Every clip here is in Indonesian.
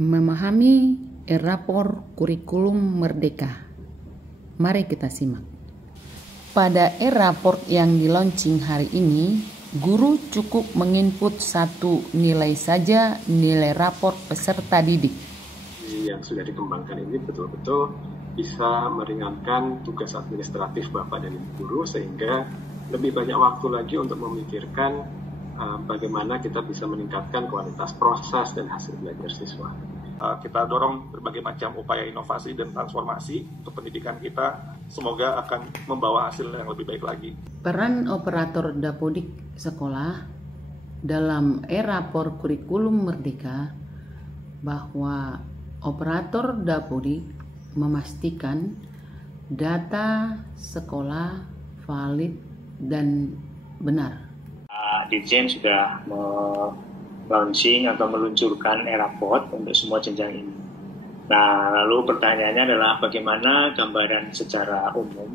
Memahami e-rapor kurikulum merdeka. Mari kita simak. Pada e-rapor yang di-launching hari ini, guru cukup menginput satu nilai saja nilai rapor peserta didik. Yang sudah dikembangkan ini betul-betul bisa meringankan tugas administratif Bapak dan Ibu guru sehingga lebih banyak waktu lagi untuk memikirkan bagaimana kita bisa meningkatkan kualitas proses dan hasil belajar siswa. Kita dorong berbagai macam upaya inovasi dan transformasi untuk pendidikan kita, semoga akan membawa hasil yang lebih baik lagi. Peran operator Dapodik sekolah dalam e-rapor kurikulum merdeka bahwa operator Dapodik memastikan data sekolah valid dan benar. Dirjen sudah launching atau meluncurkan e-rapor untuk semua jenjang ini. Nah, lalu pertanyaannya adalah bagaimana gambaran secara umum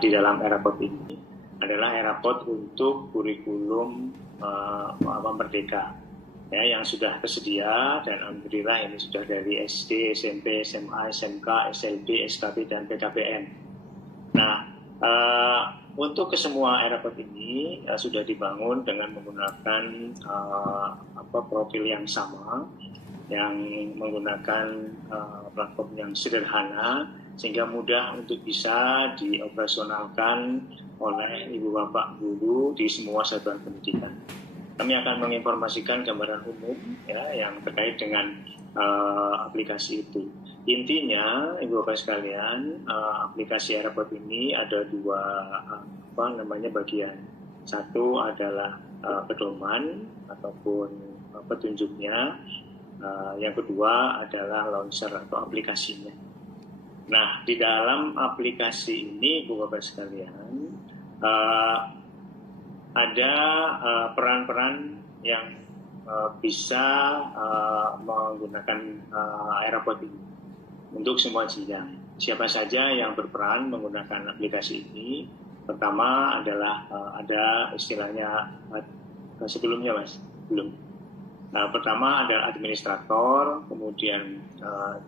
di dalam e-rapor ini adalah e-rapor untuk kurikulum merdeka ya, yang sudah tersedia dan alhamdulillah ini sudah dari SD, SMP, SMA, SMK, SLB, SKB dan PKBM. Nah, untuk kesemua e-rapor ini sudah dibangun dengan menggunakan profil yang sama, yang menggunakan platform yang sederhana sehingga mudah untuk bisa dioperasionalkan oleh ibu bapak guru di semua satuan pendidikan. Kami akan menginformasikan gambaran umum ya, yang terkait dengan aplikasi itu. Intinya, Ibu Bapak sekalian, aplikasi e-rapor ini ada dua bagian. Satu adalah pedoman ataupun petunjuknya. Yang kedua adalah launcher atau aplikasinya. Nah, di dalam aplikasi ini, Ibu Bapak sekalian, ada peran-peran yang bisa menggunakan e-rapor ini untuk semua jenjang. Siapa saja yang berperan menggunakan aplikasi ini? Pertama adalah ada istilahnya sebelumnya Mas, belum. Nah, pertama ada administrator, kemudian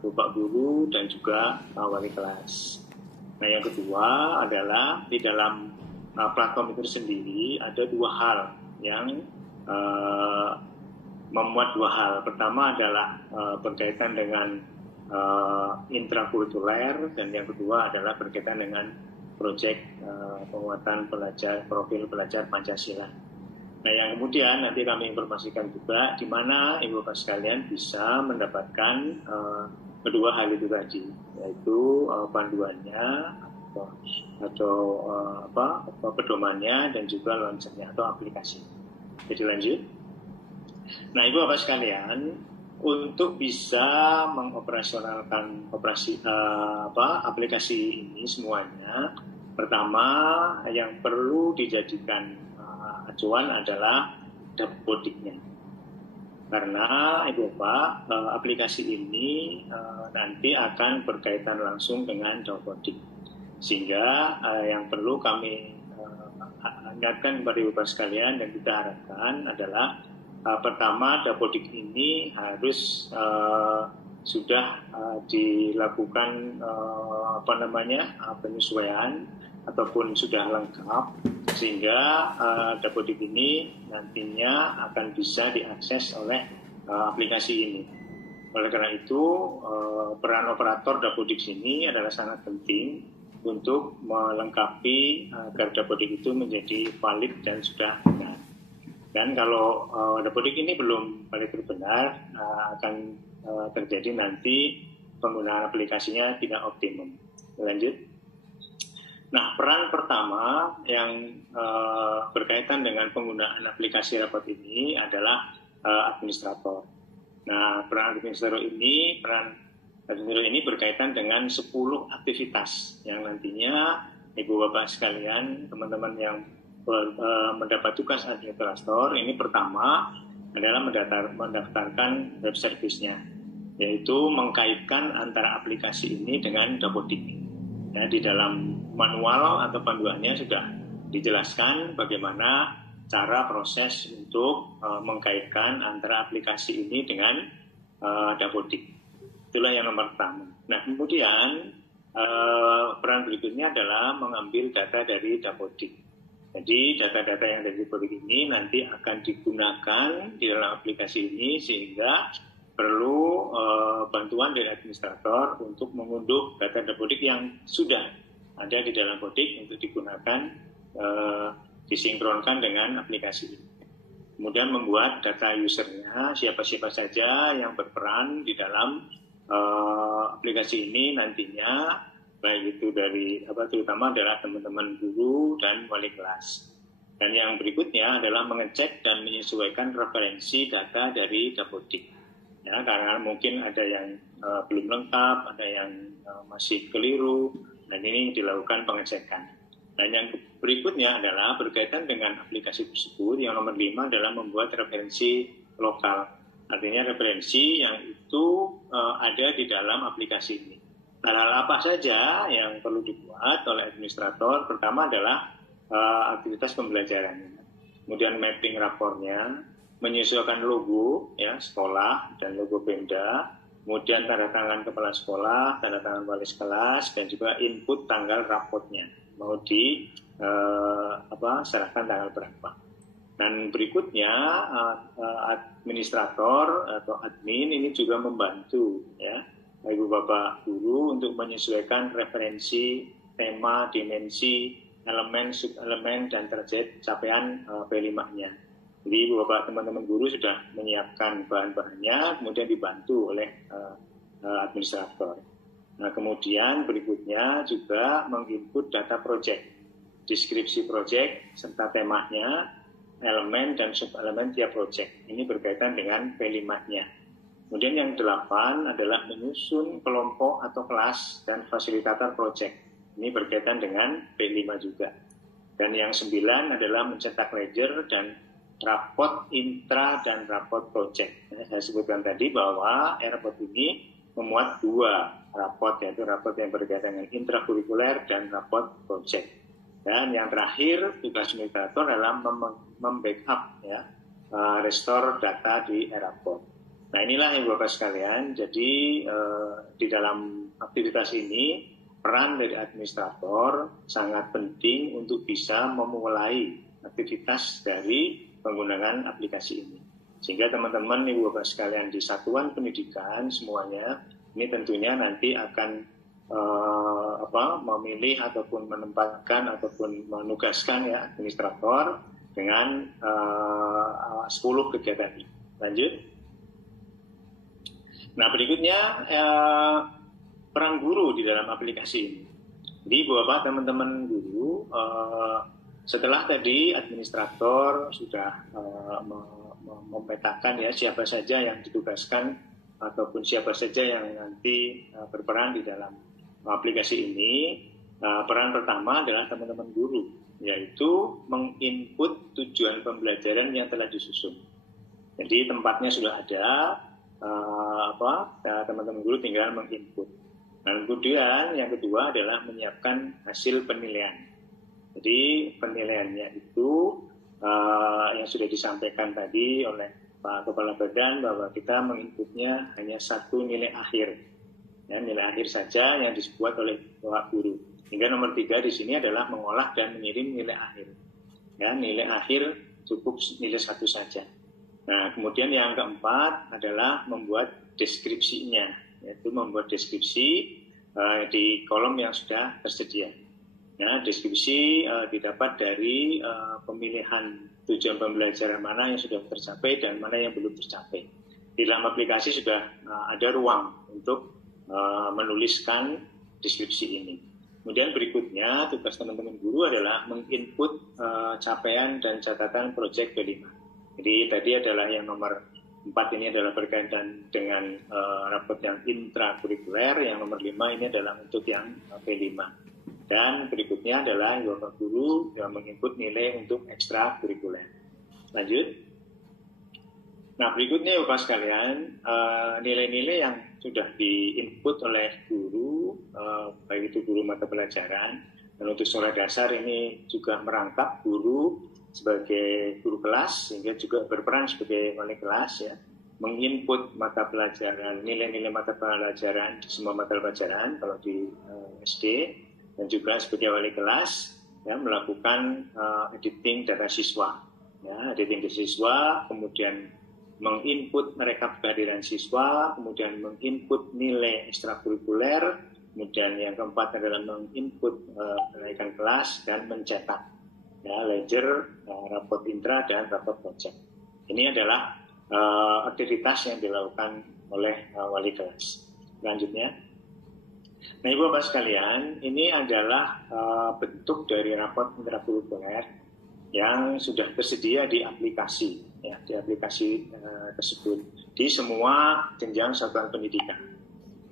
bapak guru dan juga wali kelas. Nah, yang kedua adalah di dalam platform itu sendiri ada dua hal yang memuat dua hal. Pertama adalah berkaitan dengan intrakurikuler dan yang kedua adalah berkaitan dengan proyek penguatan profil pelajar Pancasila. Nah, yang kemudian nanti kami informasikan juga di mana Ibu Bapak sekalian bisa mendapatkan kedua hal itu tadi, yaitu panduannya atau pedomannya dan juga launchernya atau aplikasi. Jadi lanjut. Nah, Ibu Bapak sekalian, untuk bisa mengoperasionalkan aplikasi ini semuanya, pertama yang perlu dijadikan acuan adalah Dapodiknya. Karena Ibu Bapak, aplikasi ini nanti akan berkaitan langsung dengan Dapodik. Sehingga yang perlu kami ingatkan kepada Ibu Bapak sekalian dan kita harapkan adalah pertama, Dapodik ini harus sudah dilakukan penyesuaian ataupun sudah lengkap sehingga Dapodik ini nantinya akan bisa diakses oleh aplikasi ini. Oleh karena itu, peran operator Dapodik ini adalah sangat penting untuk melengkapi agar Dapodik itu menjadi valid dan sudah benar. Dan kalau Dapodik ini belum valid benar, akan terjadi nanti penggunaan aplikasinya tidak optimum. Lanjut. Nah, peran pertama yang berkaitan dengan penggunaan aplikasi rapor ini adalah administrator. Nah, peran administrator ini berkaitan dengan 10 aktivitas yang nantinya Ibu Bapak sekalian, teman-teman yang mendapat tugas administrator ini pertama adalah mendaftarkan web service-nya, yaitu mengkaitkan antara aplikasi ini dengan Dapodik. Ya, di dalam manual atau panduannya sudah dijelaskan bagaimana cara proses untuk mengkaitkan antara aplikasi ini dengan Dapodik. Itulah yang nomor pertama. Nah, kemudian peran berikutnya adalah mengambil data dari Dapodik. Jadi data-data yang dari Dapodik ini nanti akan digunakan di dalam aplikasi ini, sehingga perlu bantuan dari administrator untuk mengunduh data Dapodik yang sudah ada di dalam Dapodik untuk digunakan, disinkronkan dengan aplikasi ini. Kemudian membuat data usernya, siapa-siapa saja yang berperan di dalam aplikasi ini nantinya, baik itu dari terutama adalah teman-teman guru dan wali kelas. Dan yang berikutnya adalah mengecek dan menyesuaikan referensi data dari Dapodik. Ya, karena mungkin ada yang belum lengkap, ada yang masih keliru, dan ini dilakukan pengecekan. Dan yang berikutnya adalah berkaitan dengan aplikasi tersebut. Yang nomor 5 adalah membuat referensi lokal. Artinya referensi yang itu ada di dalam aplikasi ini. Hal-hal apa saja yang perlu dibuat oleh administrator? Pertama adalah aktivitas pembelajarannya. Kemudian mapping rapornya, menyesuaikan logo ya sekolah dan logo Pemda. Kemudian tanda tangan kepala sekolah, tanda tangan wali kelas, dan juga input tanggal raportnya. Mau serahkan tanggal berapa. Dan berikutnya administrator atau admin ini juga membantu ya Ibu Bapak guru untuk menyesuaikan referensi, tema, dimensi, elemen, subelemen, dan target capaian P5-nya. Jadi Ibu Bapak teman-teman guru sudah menyiapkan bahan-bahannya, kemudian dibantu oleh administrator. Nah, kemudian berikutnya juga menginput data project, deskripsi project serta temanya, elemen dan subelemen tiap project. Ini berkaitan dengan P5-nya. Kemudian yang 8 adalah menyusun kelompok atau kelas dan fasilitator project. Ini berkaitan dengan P5 juga. Dan yang 9 adalah mencetak ledger dan rapot intra dan rapot project. Saya sebutkan tadi bahwa rapot ini memuat 2 rapot, yaitu rapot yang berkaitan dengan intrakurikuler dan rapot project. Dan yang terakhir, tugas administrator adalah membackup ya, restore data di rapot. Nah, inilah Ibu Bapak sekalian. Jadi di dalam aktivitas ini peran dari administrator sangat penting untuk bisa memulai aktivitas dari penggunaan aplikasi ini. Sehingga teman-teman Ibu Bapak sekalian di satuan pendidikan semuanya ini tentunya nanti akan memilih ataupun menempatkan ataupun menugaskan ya administrator dengan 10 kegiatan ini. Lanjut. Nah, berikutnya peran guru di dalam aplikasi ini. Jadi Bapak teman-teman guru, setelah tadi administrator sudah memetakan ya siapa saja yang ditugaskan ataupun siapa saja yang nanti berperan di dalam aplikasi ini, peran pertama adalah teman-teman guru, yaitu menginput tujuan pembelajaran yang telah disusun. Jadi tempatnya sudah ada, teman-teman guru tinggal menginput. Dan kemudian yang kedua adalah menyiapkan hasil penilaian. Jadi penilaiannya itu yang sudah disampaikan tadi oleh Pak Kepala Badan bahwa kita menginputnya hanya 1 nilai akhir. Ya, nilai akhir saja yang dibuat oleh Bapak Guru. Hingga nomor 3 di sini adalah mengolah dan mengirim nilai akhir. Ya, nilai akhir cukup nilai 1 saja. Nah, kemudian yang keempat adalah membuat deskripsinya, yaitu membuat deskripsi di kolom yang sudah tersedia. Ya, deskripsi didapat dari pemilihan tujuan pembelajaran mana yang sudah tercapai dan mana yang belum tercapai. Di dalam aplikasi sudah ada ruang untuk menuliskan deskripsi ini. Kemudian berikutnya tugas teman-teman guru adalah menginput capaian dan catatan proyek P5. Jadi tadi adalah yang nomor 4 ini adalah berkaitan dengan rapot yang intrakurikuler, yang nomor 5 ini adalah untuk yang P5. Dan berikutnya adalah Bapak Guru yang menginput nilai untuk ekstrakurikuler. Lanjut. Nah, berikutnya Bapak sekalian, nilai-nilai yang sudah diinput oleh guru, baik itu guru mata pelajaran, dan untuk sekolah dasar ini juga merangkap guru sebagai guru kelas, sehingga juga berperan sebagai wali kelas ya. menginput mata pelajaran, nilai-nilai mata pelajaran di semua mata pelajaran kalau di SD, dan juga sebagai wali kelas ya melakukan editing data siswa, ya editing data siswa, kemudian menginput mereka kehadiran siswa, kemudian menginput nilai ekstrakurikuler, kemudian yang keempat adalah menginput kenaikan kelas dan mencetak ya ledger, raport intra dan raport project. Ini adalah aktivitas yang dilakukan oleh wali kelas. Selanjutnya, nah Ibu Bapak sekalian, ini adalah bentuk dari raport intrakurikuler yang sudah tersedia di aplikasi, ya di aplikasi tersebut di semua jenjang satuan pendidikan.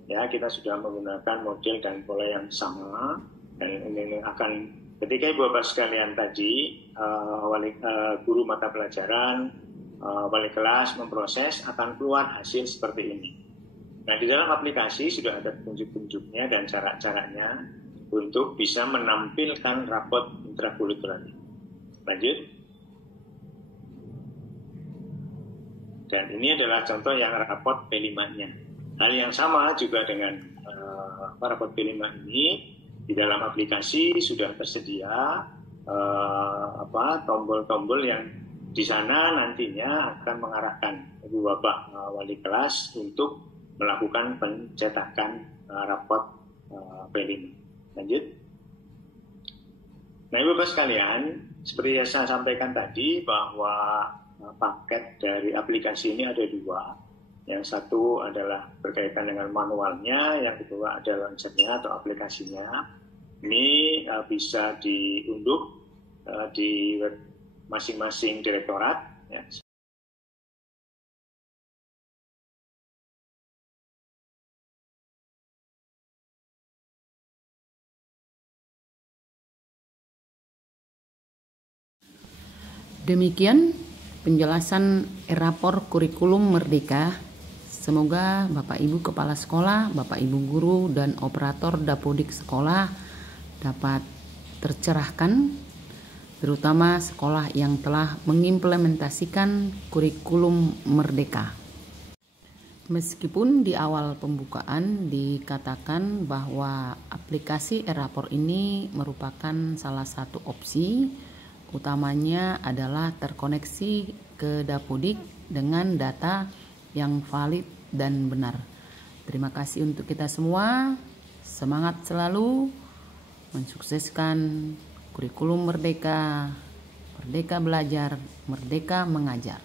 Ya, kita sudah menggunakan model dan pola yang sama, dan ini akan ketika Ibu Bapak sekalian tadi guru mata pelajaran, wali kelas memproses, akan keluar hasil seperti ini. Nah, di dalam aplikasi sudah ada petunjuk-petunjuknya dan cara-caranya untuk bisa menampilkan raport intrakurikuler. Lanjut. Dan ini adalah contoh yang raport P5-nya. Hal yang sama juga dengan raport P5 ini, di dalam aplikasi sudah tersedia tombol-tombol yang di sana nantinya akan mengarahkan Ibu Bapak wali kelas untuk melakukan pencetakan raport P5. Lanjut. Nah, Ibu Bapak sekalian, seperti yang saya sampaikan tadi bahwa paket dari aplikasi ini ada dua. Yang satu adalah berkaitan dengan manualnya, yang kedua ada launchernya atau aplikasinya. Ini bisa diunduh di masing-masing direktorat. Ya. Demikian penjelasan rapor kurikulum Merdeka. Semoga Bapak Ibu Kepala Sekolah, Bapak Ibu Guru, dan operator Dapodik sekolah dapat tercerahkan, terutama sekolah yang telah mengimplementasikan kurikulum Merdeka. Meskipun di awal pembukaan dikatakan bahwa aplikasi e-rapor ini merupakan salah satu opsi, utamanya adalah terkoneksi ke Dapodik dengan data yang valid dan benar. Terima kasih untuk kita semua. Semangat selalu mensukseskan kurikulum Merdeka, Merdeka belajar, Merdeka mengajar.